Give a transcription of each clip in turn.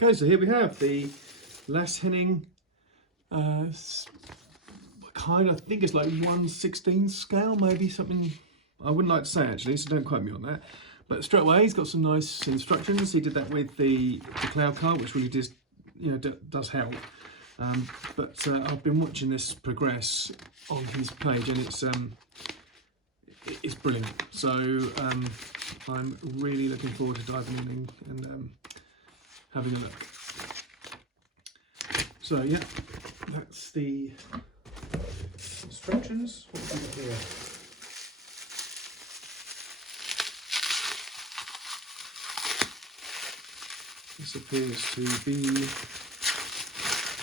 Okay, so here we have the Lasse Henning, kind of think it's like 1/16 scale, maybe something. I wouldn't like to say actually, so don't quote me on that. But straight away, he's got some nice instructions. He did that with the cloud card, which really just, does help. But I've been watching this progress on his page, and it's brilliant. So I'm really looking forward to diving in and having a look. So yeah, that's the instructions. What have we got here? This appears to be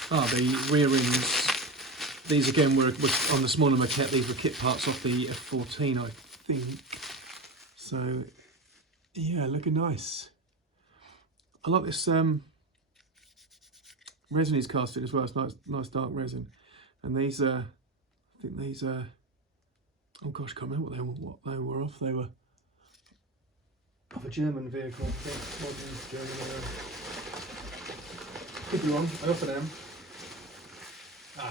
the rear rings. These again were on the smaller maquette. These were kit parts off the F14, I think. So yeah, looking nice. I like this resin he's casted as well. It's nice dark resin. And these I think these oh gosh, I can't remember what they were off. They were of a German vehicle. Modern German. Could be wrong. I often am.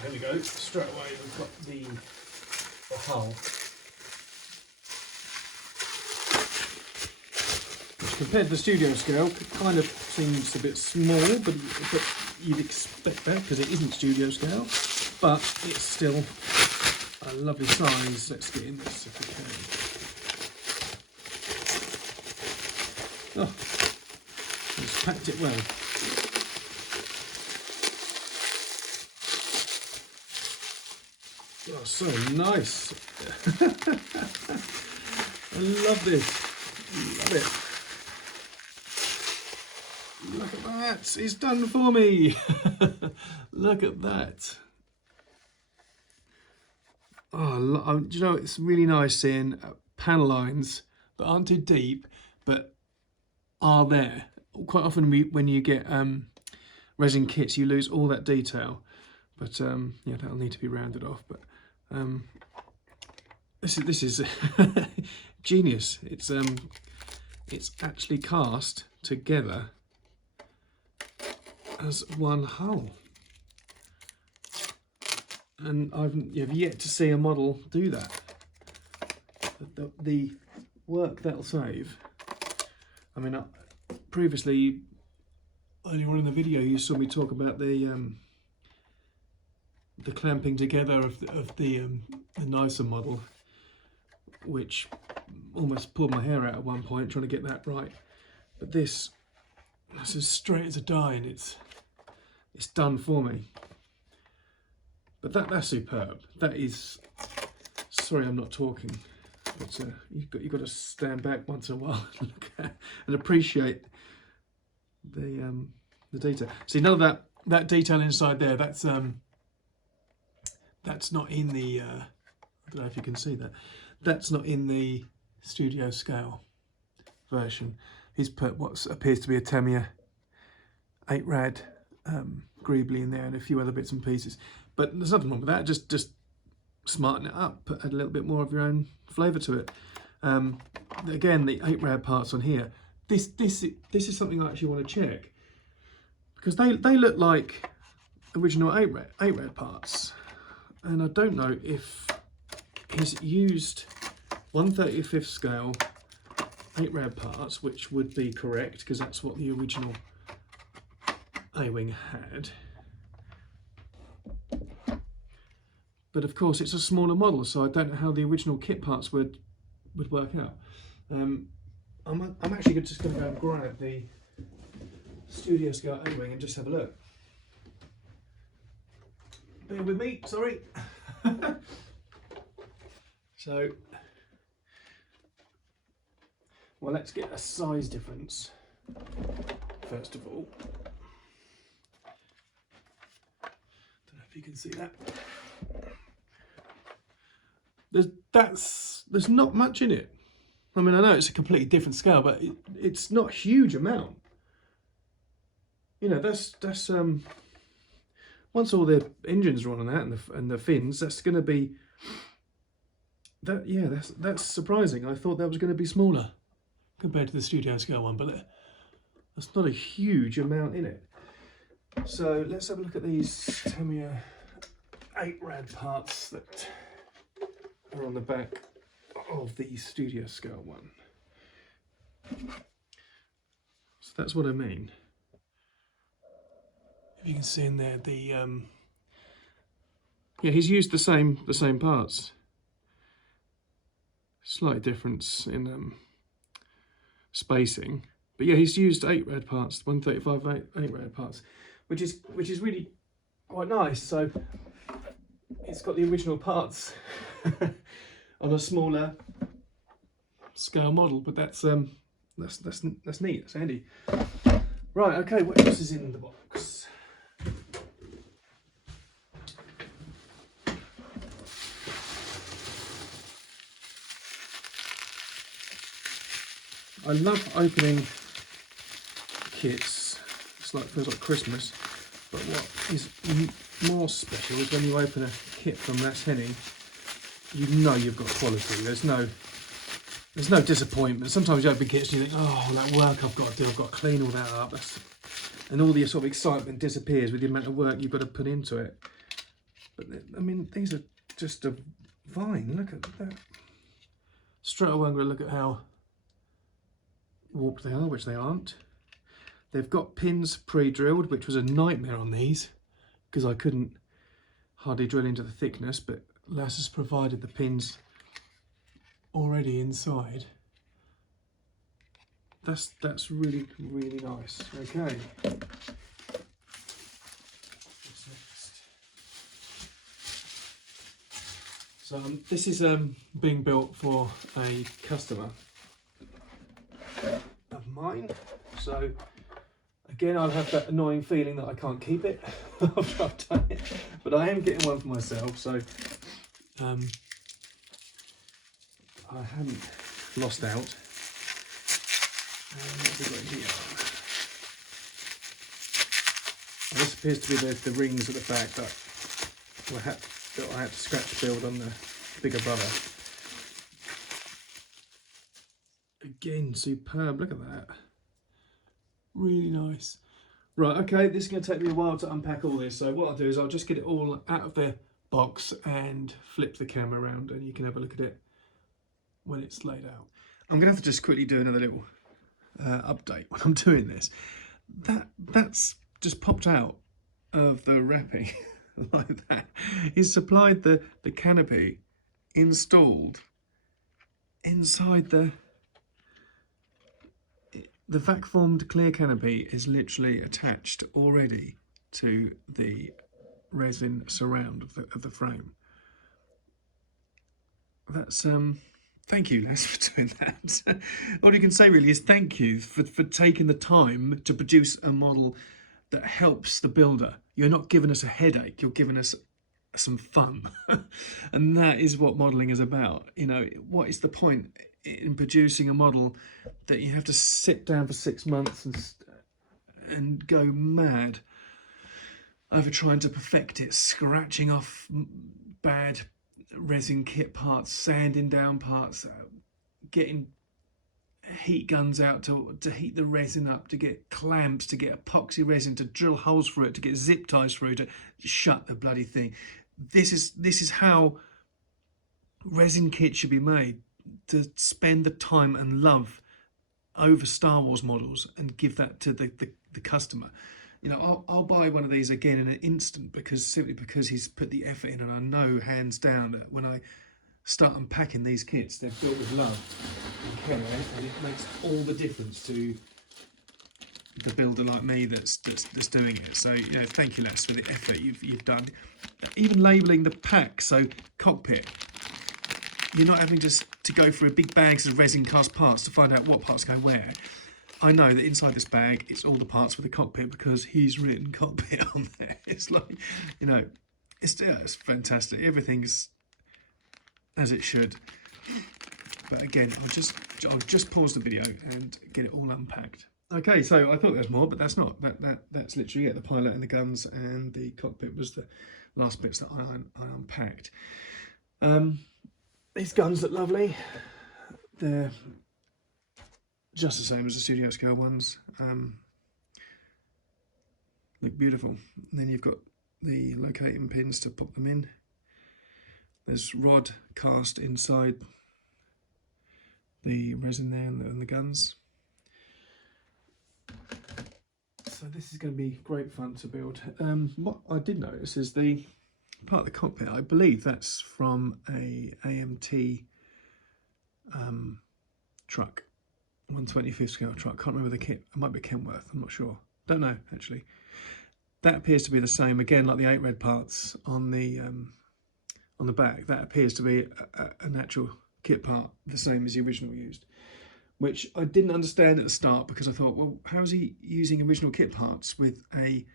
Here we go. Straight away we've got the hull. Which compared to the studio scale kind of seems a bit small, but you'd expect that because it isn't studio scale. But it's still a lovely size. Let's get in this if we can. Oh, it's packed it well. Oh, so nice. I love this. Love it. Look at that. It's done for me. Look at that. Oh, do you know, it's really nice seeing panel lines that aren't too deep, but are there. Quite often when you get resin kits, you lose all that detail. But yeah, that'll need to be rounded off. But this is genius. It's actually cast together as one hull, and I've yet to see a model do that. The work that'll save. I mean, previously, earlier on in the video, you saw me talk about the clamping together of the nicer model, which almost pulled my hair out at one point trying to get that right. But this is as straight as a die, and it's done for me. But that's superb. That is. Sorry, I'm not talking. But you've got to stand back once in a while and look at and appreciate the detail. See, none of that detail inside there. That's not in the. I don't know if you can see that. That's not in the studio scale version. He's put what appears to be a Tamiya 8 rad greebly in there and a few other bits and pieces. But there's nothing wrong with that. Just smarten it up, add a little bit more of your own flavour to it. Again, the 8 rad parts on here. This is something I actually want to check because they look like original 8 rad parts, and I don't know if he's used 1/35th scale 8 rad parts, which would be correct because that's what the original A-wing had. But of course, it's a smaller model, so I don't know how the original kit parts would work out. I'm actually just going to go and grab the studio scale A-wing and just have a look. Bear with me, sorry. So, well, let's get a size difference first of all. Don't know if you can see that. There's not much in it. I mean, I know it's a completely different scale, but it's not a huge amount. You know, that's once all the engines are on that and the fins, that's going to be that. Yeah, that's surprising. I thought that was going to be smaller compared to the studio scale one, but that's not a huge amount in it. So let's have a look at these Tamiya 8 rad parts that are on the back of the studio scale one. So that's what I mean. If you can see in there, the yeah, he's used the same parts. Slight difference in spacing, but yeah, he's used 8 rad parts, 135 8 rad parts, which is really quite nice. So it's got the original parts on a smaller scale model, but that's neat. That's handy. Right, okay, what else is in the box? I love opening kits. Feels like Christmas. But what is more special is when you open a kit from Lasse Henning, you know you've got quality. There's no disappointment. Sometimes you open kits and you think, oh, that work I've got to do, I've got to clean all that up. And all the sort of excitement disappears with the amount of work you've got to put into it. But I mean, these are just divine. Look at that. Straight away, I'm going to look at how warped they are, which they aren't. They've got pins pre-drilled, which was a nightmare on these because I couldn't hardly drill into the thickness, but Lasse has provided the pins already inside. That's really nice. Okay. So this is being built for a customer of mine. So again, I'll have that annoying feeling that I can't keep it after I've done it, but I am getting one for myself. So I haven't lost out. What have we got here? And this appears to be the rings at the back that I had to scratch build on the bigger brother. Again, superb. Look at that. Really nice. Right, okay, this is going to take me a while to unpack all this. So what I'll do is I'll just get it all out of the box and flip the camera around, and you can have a look at it when it's laid out. I'm going to have to just quickly do another little update when I'm doing this. That's just popped out of the wrapping like that. He's supplied the canopy installed inside the vac formed clear canopy is literally attached already to the resin surround of the frame. That's thank you, Lasse, for doing that. All you can say really is thank you for taking the time to produce a model that helps the builder. You're not giving us a headache, you're giving us some fun. And that is what modelling is about. You know, what is the point in producing a model that you have to sit down for 6 months and go mad over trying to perfect it, scratching off bad resin kit parts, sanding down parts, getting heat guns out to heat the resin up, to get clamps, to get epoxy resin, to drill holes through it, to get zip ties through, to shut the bloody thing. This is how resin kit should be made, to spend the time and love over Star Wars models and give that to the customer. You know, I'll buy one of these again in an instant simply because he's put the effort in, and I know hands down that when I start unpacking these kits, they're built with love and care, and it makes all the difference to the builder like me that's doing it. So, you know, thank you, Lasse, for the effort you've done. Even labelling the pack, so cockpit. You're not having to go through big bags of resin cast parts to find out what parts go where. I know that inside this bag, it's all the parts for the cockpit because he's written cockpit on there. It's like, you know, it's fantastic. Everything's as it should. But again, I'll just pause the video and get it all unpacked. Okay, so I thought there was more, but that's not. That's literally it. The pilot and the guns and the cockpit was the last bits that I unpacked. These guns look lovely. They're just the same as the studio scale ones. look beautiful. And then you've got the locating pins to pop them in. There's rod cast inside the resin there and the guns. So this is going to be great fun to build. What I did notice is the part of the cockpit, I believe that's from a AMT truck, 1/25 scale truck. Can't remember the kit. It might be Kenworth, I'm not sure. Don't know actually. That appears to be the same again, like the 8 red parts on the back. That appears to be an actual kit part, the same as the original used, which I didn't understand at the start, because I thought, well, how's he using original kit parts with a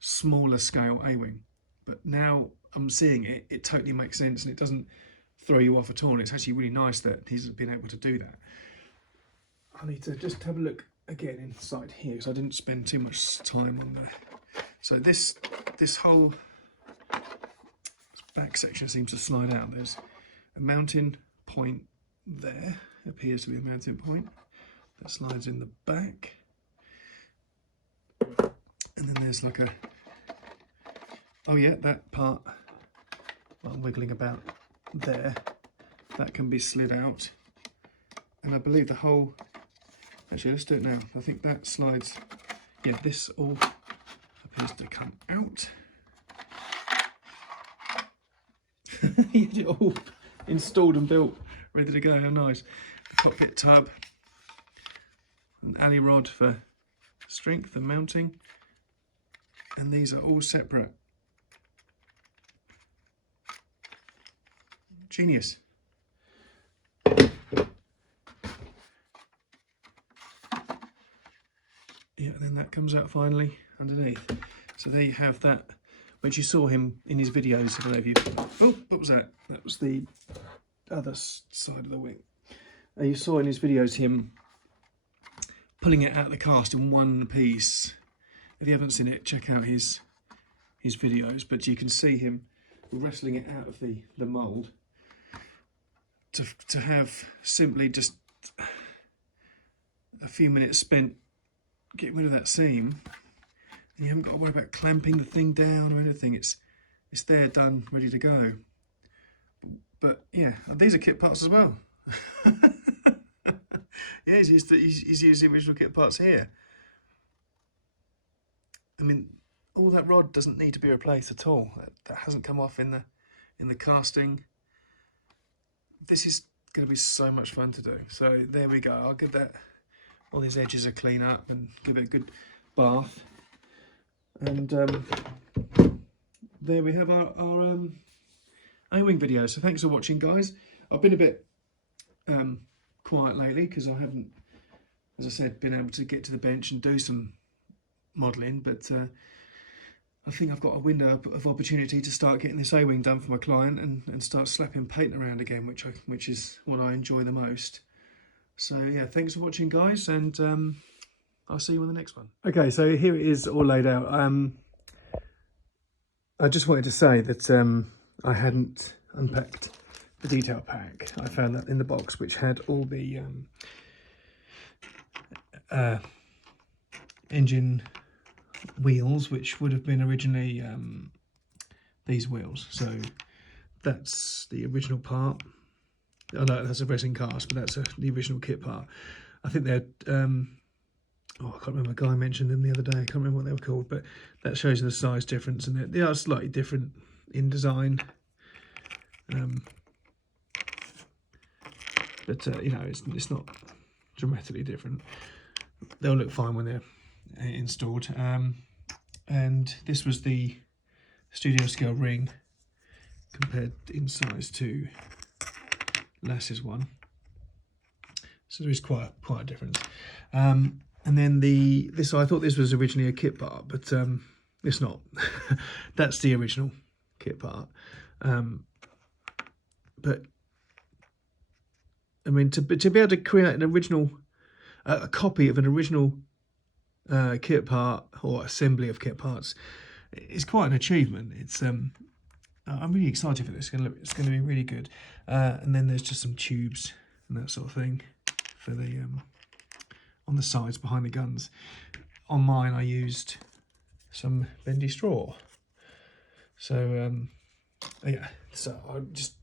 smaller scale A-wing? But now I'm seeing it, it totally makes sense, and it doesn't throw you off at all. And it's actually really nice that he's been able to do that. I need to just have a look again inside here, because I didn't spend too much time on there. So this whole back section seems to slide out. There's a mounting point there, appears to be a mounting point that slides in the back, and then there's like a, oh yeah, that part what I'm wiggling about there, that can be slid out. And I believe the whole, actually let's do it now, I think that slides, yeah, this all appears to come out. You had it all installed and built, ready to go. How nice. Cockpit tub, an alley rod for strength and mounting, and these are all separate. Genius. Yeah, and then that comes out finally underneath. So there you have that. When you saw him in his videos, I don't know if you, oh, what was that? That was the other side of the wing. You saw in his videos him pulling it out of the cast in one piece. If you haven't seen it, check out his videos. But you can see him wrestling it out of the mould. To have simply just a few minutes spent getting rid of that seam, and you haven't got to worry about clamping the thing down or anything. It's there, done, ready to go. But yeah, these are kit parts as well. Yeah, he's used the original kit parts here. I mean, all that rod doesn't need to be replaced at all. That hasn't come off in the casting. This is going to be so much fun to do. So there we go. I'll give that, all these edges a clean up and give it a good bath. And there we have our A-wing video. So thanks for watching, guys. I've been a bit quiet lately because I haven't, as I said, been able to get to the bench and do some modelling, but I think I've got a window of opportunity to start getting this A-wing done for my client and start slapping paint around again, which is what I enjoy the most. So yeah, thanks for watching, guys, and I'll see you on the next one. Okay, so here it is all laid out. I just wanted to say that I hadn't unpacked the detail pack. I found that in the box, which had all the engine wheels, which would have been originally these wheels. So that's the original part. Oh no, that's a resin cast, but that's the original kit part. I think they're oh, I can't remember, a guy mentioned them the other day, I can't remember what they were called, but that shows you the size difference, and they are slightly different in design. But you know, it's not dramatically different. They'll look fine when they're installed. And this was the studio scale ring compared in size to Lasse's one. So there is quite a difference. And then this, I thought this was originally a kit part, but it's not. That's the original kit part. But I mean, to be able to create an original, a copy of an original kit part or assembly of kit parts is quite an achievement. It's I'm really excited for this. It's going to be really good. And then there's just some tubes and that sort of thing for the on the sides behind the guns. On mine, I used some bendy straw. So yeah, so I just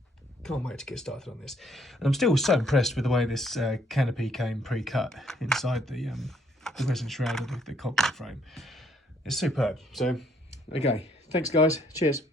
can't wait to get started on this. And I'm still so impressed with the way this canopy came pre-cut inside the resin shroud of the cockpit frame. It's superb. So okay, thanks guys, cheers.